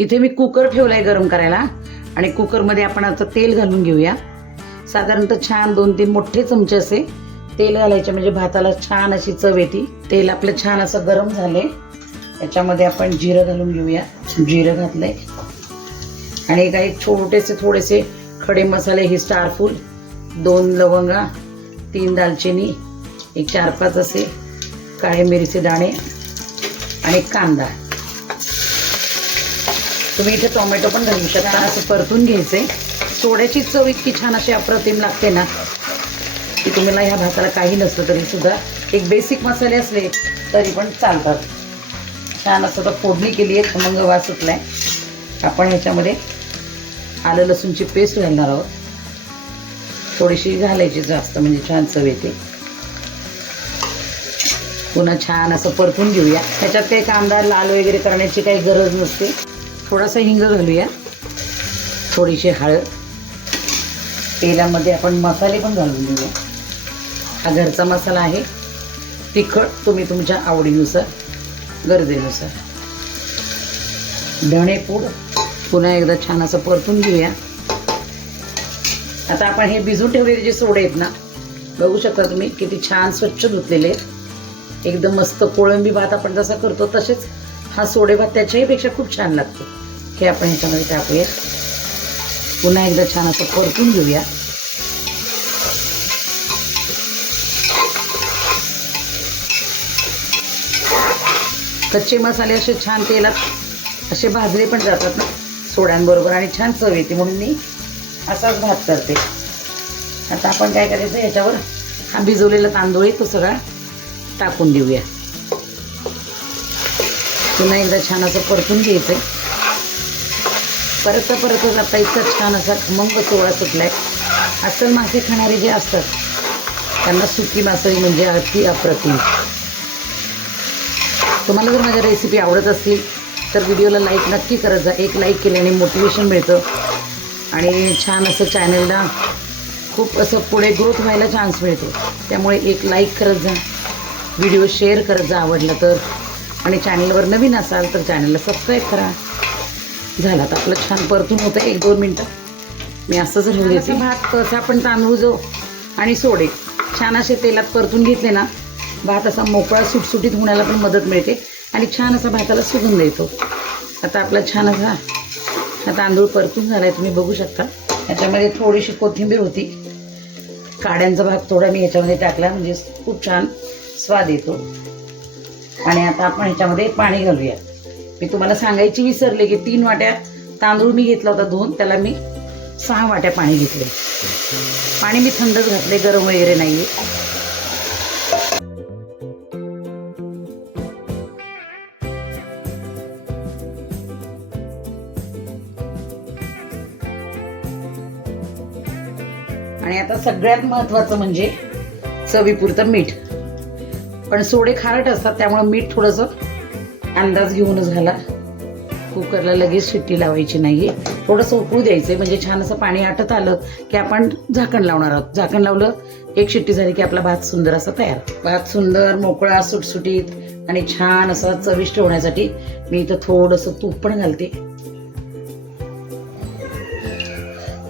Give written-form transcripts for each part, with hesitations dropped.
इथे मी कुकर ठेवलाय गरम करायला आणि कुकरमध्ये आपण आता तेल घालून घेऊया. साधारणतः छान 2-3 मोठे चमचे असे तेल घालायचे म्हणजे भाताला छान अशी चव येते. तेल आपलं छान असं गरम झाले. याच्यामध्ये आपण जिरं घालून घेऊया. जिरं घातलंय आणि काही छोटेसे थोडेसे खडे मसाले, ही स्टारफूल, 2 लवंगा, 3 दालचिनी, एक 4-5 असे काळे मिरीचे दाणे आणि कांदा. तुम्ही इथे टोमॅटो पण घालू शकता. असं परतून घ्यायचे. सोड्याची चव इतकी छान अशी अप्रतिम लागते ना की तुम्हाला ह्या भाताला काही नसलं तरी सुद्धा एक बेसिक मसाले असले तरी पण चालतात. छान असं तर फोडणी केली आहे, खमंग वास सुटलाय. आपण ह्याच्यामध्ये आलं लसूणची पेस्ट घालणार आहोत. थोडीशी घालायची जास्त म्हणजे छान चव येते. पुन्हा छान असं परतून घेऊया. ह्याच्यात काही कांदा लाल वगैरे करण्याची काही गरज नसते. थोडासा हिंग घालूया, थोडीशी हळद. तेलामध्ये आपण मसाले पण घालून घेऊया. हा घरचा मसाला आहे. तिखट तुम्ही तुमच्या आवडीनुसार, गरजेनुसार. धणेपूड पुन्हा एकदा छान असं परतून घेऊया. आता आपण हे भिजून ठेवलेले जे सोडे आहेत ना, बघू शकता तुम्ही किती छान स्वच्छ धुतलेले आहेत. एकदम मस्त कोळंबी भात आपण जसा करतो तसेच हा सोडे भात त्याच्याही पेक्षा खूप छान लागतो. हे आपण ह्याच्यामध्ये टाकूया. पुन्हा एकदा छान असं परतून घेऊया. कच्चे मसाले असे छान तेलात असे भाजले पण जातात ना सोड्यांबरोबर आणि छान चव येते, म्हणून मी असाच भात करते. आता आपण काय करायचं, ह्याच्यावर हा भिजवलेला तांदूळ आहे तो सगळा टाकून देऊया. पुन्हा एकदा छान असं परतून घ्यायचं. परत आता इतका छान असा खमंग सोळा सुटलाय. अस्सल मासे खाणारे जे असतात त्यांना सुकी मासळी म्हणजे अति अप्रतिम. तुम्हाला जर माझ्या रेसिपी आवडत असतील तर व्हिडिओला लाईक नक्की करत जा. एक लाईक केल्याने मोटिवेशन मिळतं आणि छान असं चॅनलला खूप असं पुढे ग्रोथ व्हायला चान्स मिळतो. त्यामुळे एक लाईक करत जा, व्हिडिओ शेअर करत जा आवडला तर, आणि चॅनलवर नवीन असाल तर चॅनलला सबस्क्राईब करा. झालं तर आपलं छान परतून होतं. 1-2 मिनटं मी असंच राहू देते. भात कसं आपण तांदूळ जो आणि सोडे छान असे तेलात परतून घेतले ना, भात असा मोकळा सुटसुटीत होण्याला पण मदत मिळते आणि छान असा भाताला सुगंध येतो. आता आपला छान असा हा तांदूळ परतून झाला आहे, तुम्ही बघू शकता. ह्याच्यामध्ये थोडीशी कोथिंबीर होती, काड्यांचा भाग थोडा मी ह्याच्यामध्ये टाकला म्हणजे खूप छान स्वाद येतो. आणि आता आपण ह्याच्यामध्ये पाणी घालूया. मी तुम्हाला सांगायची विसरले की 3 वाट्या तांदूळ मी घेतला होता धुवून, त्याला मी 6 वाट्या पाणी घेतले. पाणी मी थंडच घातले, गरम वगैरे नाहीये. आणि आता सगळ्यात महत्त्वाचं म्हणजे चवीपुरतं मीठ. पण सोडे खारट असतात त्यामुळे मीठ थोडंसं अंदाज घेऊनच घाला. कुकरला लगेच शिट्टी लावायची नाही, थोडंसं उकळू द्यायचं. म्हणजे छान असं पाणी आटत आलं की आपण झाकण लावणार आहोत. झाकण लावलं, 1 शिट्टी झाली की आपला भात सुंदर असा तयार. भात सुंदर मोकळा सुटसुटीत आणि छान असा चविष्ट होण्यासाठी मी इथं थोडंसं तूप पण घालते.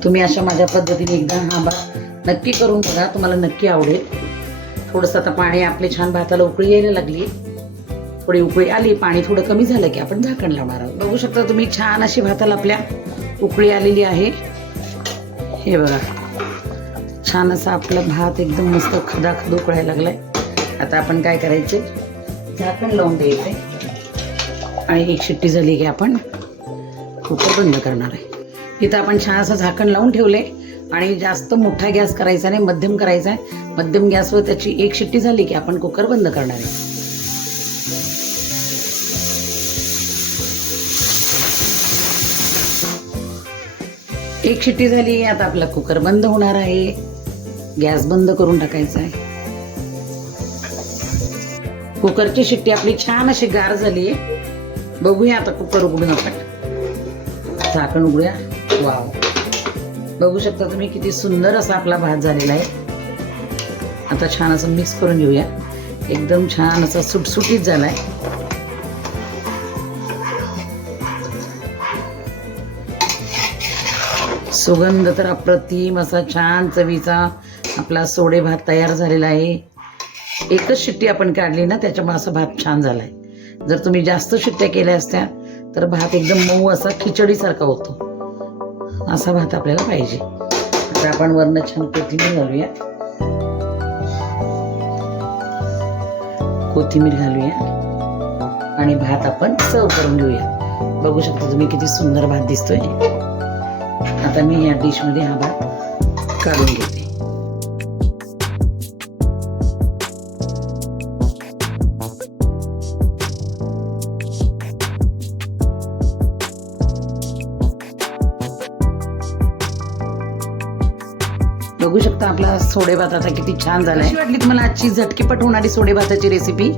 तुम्ही अशा माझ्या पद्धतीने एकदा हा भात नक्की करून बघा, तुम्हाला नक्की आवडेल. थोडंसं आता पाणी आपले छान भाताला उकळी यायला लागली. थोडी उकळी आली, पाणी थोडं कमी झालं की आपण झाकण लावणार आहोत. बघू शकता तुम्ही छान अशी भाताला आपल्या उकळी आलेली आहे. हे बघा, छान असा आपला भात एकदम मस्त खदाखद उकळायला लागलाय. आता आपण काय करायचे, झाकण लावून द्यायचे आणि 1 शिट्टी झाली की आपण कुकर बंद करणार आहे. इथं आपण छान असं झाकण लावून ठेवले आणि जास्त मोठा गॅस करायचा नाही, मध्यम करायचा आहे. मध्यम गॅसवर त्याची 1 शिट्टी झाली की आपण कुकर बंद करणार आहे. एक शिट्टी झाली, आता आपला कुकर बंद होणार आहे. गॅस बंद करून टाकायचा आहे. कुकरची शिट्टी आपली छान अशी गार झाली आहे. बघूया आता कुकर उघडून आपण, झाकण उघडूया. वाव, बघू शकता तुम्ही किती सुंदर असा आपला भात झालेला आहे. आता छान असं मिक्स करून घेऊया. एकदम छान असा सुटसुटीत झालाय. सुगंध तर अप्रतिम असा छान चवीचा आपला सोडे भात तयार झालेला आहे. एकच शिट्टी आपण काढली ना, त्याच्यामुळे असा भात छान झाला आहे. जर तुम्ही जास्त शिट्ट्या केल्या असत्या तर भात एकदम मऊ असा खिचडीसारखा होतो. असा भात आपल्याला पाहिजे. आता आपण वरनं छान कोथिंबीर घालूया. कोथिंबीर घालूया आणि भात आपण सर्व करून घेऊया. बघू शकता तुम्ही किती सुंदर भात दिसतोय. आता मी या डिशमध्ये हा भात काढून घेते. बघू शकता आपला सोडे भात आता किती छान झालाय. कशी वाटली तुम्हाला आजची झटकीपट होणारी सोडे भाताची रेसिपी?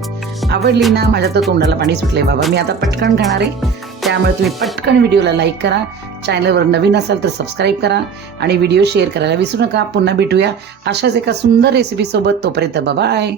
आवडली ना? माझ्या तर तोंडाला पाणी सुटले बाबा. मी आता पटकन खाणार आहे, त्यामुळे तुम्ही पटकन व्हिडिओला लाईक करा. चॅनलवर नवीन असाल तर सबस्क्राईब करा आणि व्हिडिओ शेअर करायला विसरू नका. पुन्हा भेटूया अशाच एका सुंदर रेसिपीसोबत. तोपर्यंत बाय.